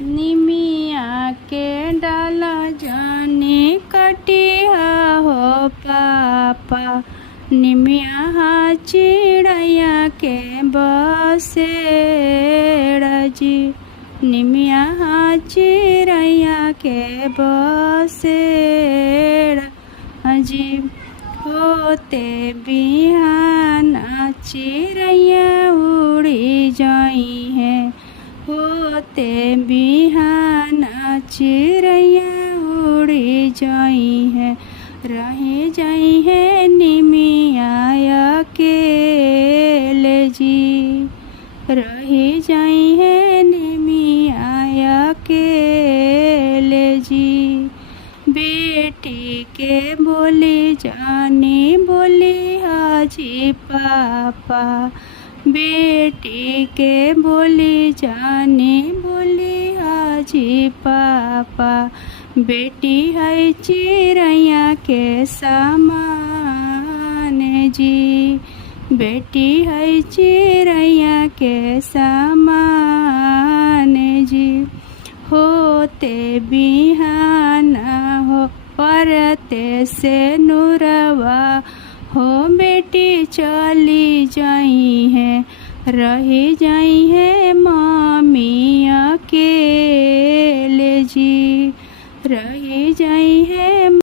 निमिया के डाला जाने कटिया हो पापा, निमिया चिड़ैया के बसेड़ा जी, निमिया चिड़ैया के बसेड़ा जी। होते बिहान चिड़ैया उड़ी जाई है, होते बिहान चिड़ैया उड़ी जाई है, रही जाई है निमिया अकेले जी, रही जाई है निमिया अकेले जी। बेटी के बोली जानी बोली हाजी पापा, बेटी के बोली जानी बोली हाजी पापा, बेटी है चिड़ैया के समान जी, बेटी है चिड़ैया के समान जी। होते बिहान हो परते से नुरवा हो, बेटी चली जाई है, रही जाई है मम्मी अकेले जी, रही जाई है।